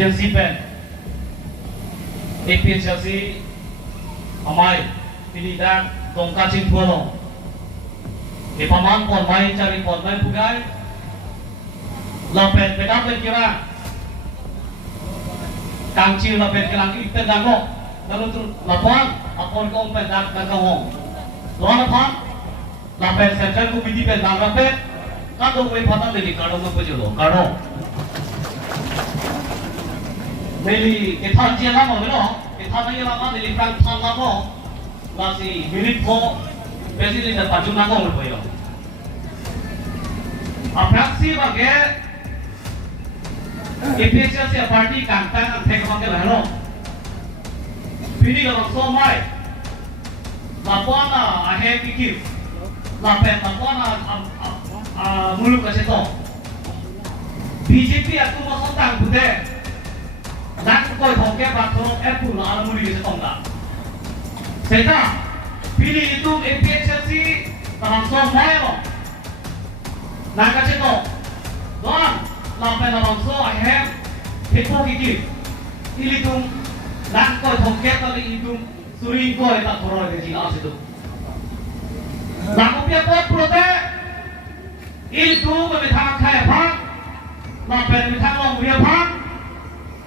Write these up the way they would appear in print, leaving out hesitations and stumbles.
Chelsea pen APL Chelsea amai pilihan tongkat cing pulau paman pon main cari pon main bukai lapet pedang pen kira kangcil lapet kelang ikan dango lalu tu lapan apon kong pen dak kangong lawan lapan lapet center ku bidi pen dang lapet kado kue patang dari kado ngapu jelo kado Beli kita dia lama betul, kita ni lama beli perang tahun lama masih minit po, besi ni dapat cuma ngomong boleh. Apraksi bagai EPHC parti kantor yang tengah bagai lalu, pilih orang somai, lapuan lah akhir pikir, lapet lapuan lah mulut kasih tu, BJP aku masuk tang budaya. Nak kau thongke bathong apple ala muli ke tongga. Seta pilih itu APHC langsung mayo. Nak kasih tu, don lampai langsung ahem hepo gigi. Pilih tu nak kau thongke kali itu suri kau tak korang lagi alas itu. Nak kopiah kau prote itu memithang kaya pang, lampai memithang long dia pang.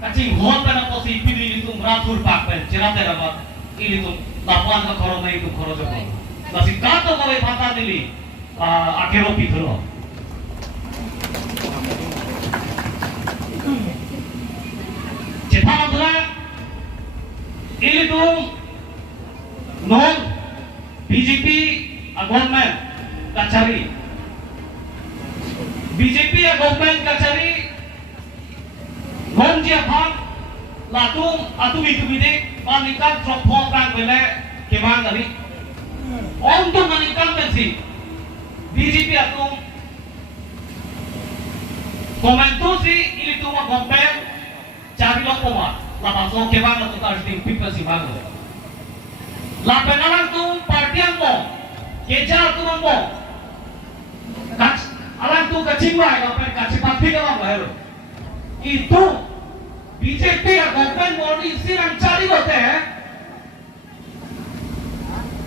Kacing hon pada posisi pilih itu meratur pakai cerita dapat ini tu lapan ke corona itu corona juga. Masih kata kau patah dili akhir opi terus. Cerita apa? Ini tu non BJP government kacari. BJP government kacari. Hon dia pang latung atu itu bide manikan drop hong rang bele keman tadi. Untuk manikan bensi BJP atung komentu si ini tu mah kompel cari lok poma lapang so keman atau targeting people si bago. Lapan orang tu partian mo kejar tu mo kac alang tu kacing mai lapan kacing pati kalau baru. Itu BJP ya government mau isi yang cari bote,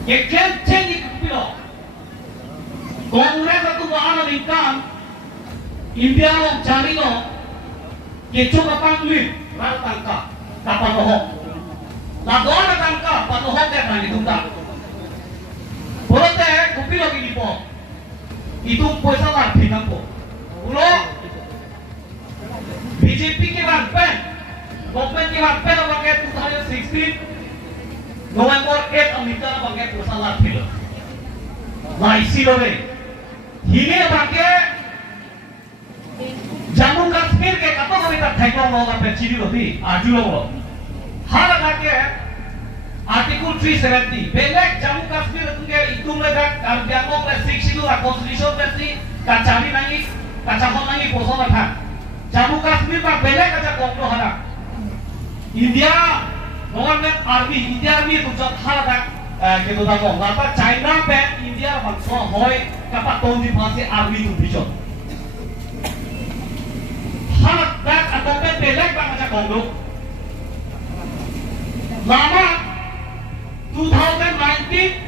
ye kecil itu pilo. Kongres itu bahan lingkam, India lo cari lo, ye coba panggil, ral tangka, kapan loh, laguan tangka, patuh deh nanti tunggu. Bote, kupilo gini po, itu puasa lah binang po, ulo. BJP के बाद पे गवर्नमेंट के बाद पे ना बंगे 2016 नवंबर 8 अमेरिका ना बंगे पुरस्कार फिर लाइसी लोगे हिने बंगे जम्मू कश्मीर के कतो कभी तक ठेकों लोग अपने चीज़ होती आजू लोगों हर बंगे आर्टिकल 370 पहले जम्मू कश्मीर तुमके इतुम लगा कार्यालयों में शिक्षित हुआ कॉन्स्टिट्यूशन में सी कचारी नहीं कचाकों नहीं पोषण रखा Jammu Kashmir pak belek aja konglo hara. India, government army, India army tu jat hara gitu tak kong. Lapa China pe India bangsa hoy kapak tong di pasi army tu bijot. Hara dak atau pe belek bang aja konglo. Lama 2019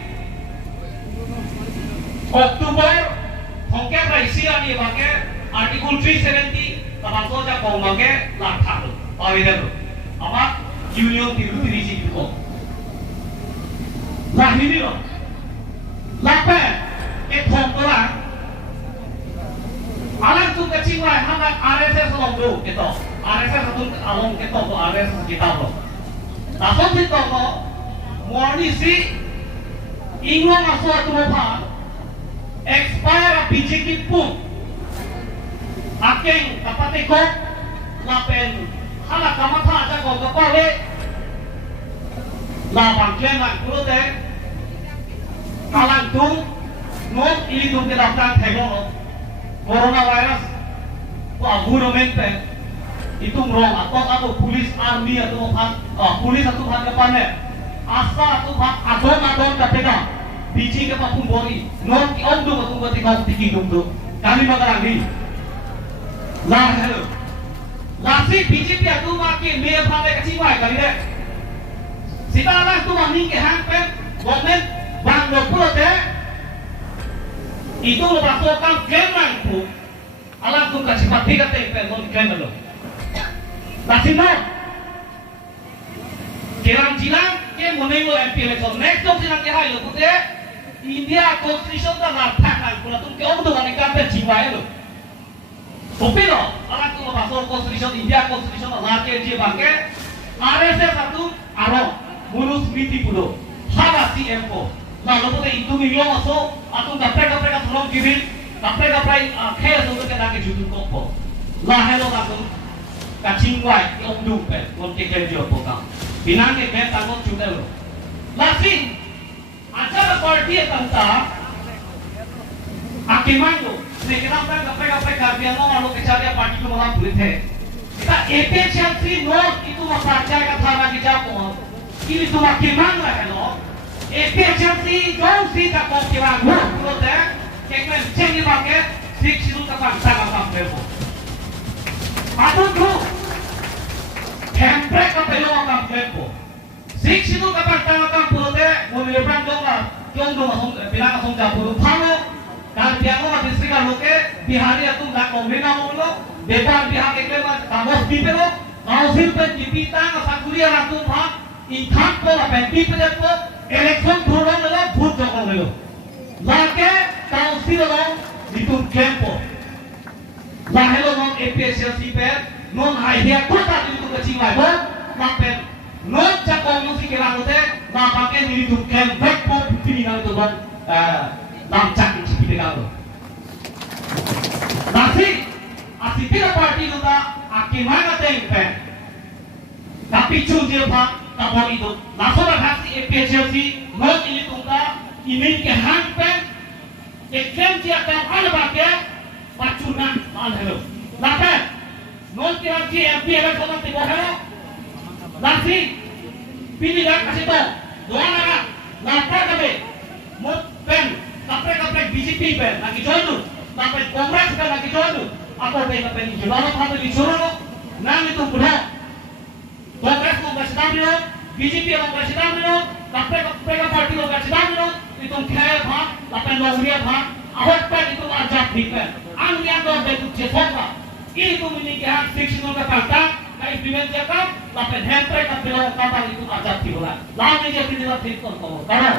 Oktober hongke Malaysia ni pakai artikel 370 termasuk aja kau pakai langkah tu, awalnya tu, apa union diri sih itu. Lah ini loh, lape, thong tu lah, alam tu kecil lah, hanya RSS long tu, gitu, RSS tu along gitu, tu RSS kita loh. Langsung itu loh, morni si, ingin masuk tu apa, expire BJP pun. Akeng kapate ko lapen hala kamata aja ko kapale la bangklen man kurote kalang tung not ili tung ke daftar thego corona virus ko agurement pe itu wrong atau pulis army atau pulis atau depannya asa atau adon kapeta biji ke papung bori not om do atau ketika tiking dum kami makarang ni lah hello Lasi BJP itu makin mere bangga kecil kali deh. Sekarang tu maning ke hampen government bangga pula deh. Itu lo masukkan keman tu. Alam tu kasih mati kata ikan non keman lo. Lasi no. Kerang jilang ke menengok MP election next job jilang ke hai lo putih. India constitution dah matakan pula tu ke orang tu maning kampen jiwa lo. Tapi lo, alam tu masuk constitution India constitution lah ke je bangke. RSS satu arong mulus miti pulo. Haba CMO. Lalu putih itu minggu masuk atau kapre tolong kirim kapre kaya tu ke nak judul kopo. Lah hello satu kacing white yang dupe kon ke kerja pokang. Binang ke ben tangon juda lo. Lasi acara parti tanta akiman lo. Sekarang kapre karya lo lalu kecaria parti ko malam boleh teh. Kita APHC North itu masalah kata lagi jago. Ini tu akiman lah hello. APHC jauh sih tak kau kira gua kalau teh. Kekmen cengi pakai sik situ tak sama berbo. Aduh tu. Kemprek apa yang orang berbo. Sik situ kapan tangan pulau teh mau lebrang dong lah. Kiong dong masuk bilang masuk dapur. Kamu dan biar lo habis sekali lo ke bihari itu nggak kombina lo. Depan pihak ekleman kamu tipe lo. Kau simpen di pitang asal kuliah langsung pak. Ikan ko apa tipe itu election turun lo vote jokong lo. Lagi council lo itu kempo. Lahelo non APHC per non idea kota itu kecil lagi. Lapen non cakong nusi kerang itu nampaknya itu kemp backpo putih itu don lamcak itu kita lo. Nasi asipira parti itu tak akiman ada impen. Tapi cuma pak tabor itu. Langsung berhasil APHC non ini tunggu ini ke hampen ekstrem dia akan ada bagai pacunan mal hello. Lapan non kira MP election nanti bohong. Nasi pilih dah kasih tahu. Dua orang lapan kami mut pen kapre BJP pen lagi jodoh. Lapan kongres kan lagi jodoh. Apa pen pen ini lalu kami disuruh nang itu benar. Kongres presiden dulu, BJP presiden dulu, kapre parti presiden dulu. Itu kaya pak, lapan loria pak, awak pen itu ajak dipen. Ang yang dong bentuk jefonga, itu menikah fictional kepala, kayak bimen jakam, lapan hempre kapilo kapal itu ajak dibulan. Lalu dia tidak tidur kamu, karena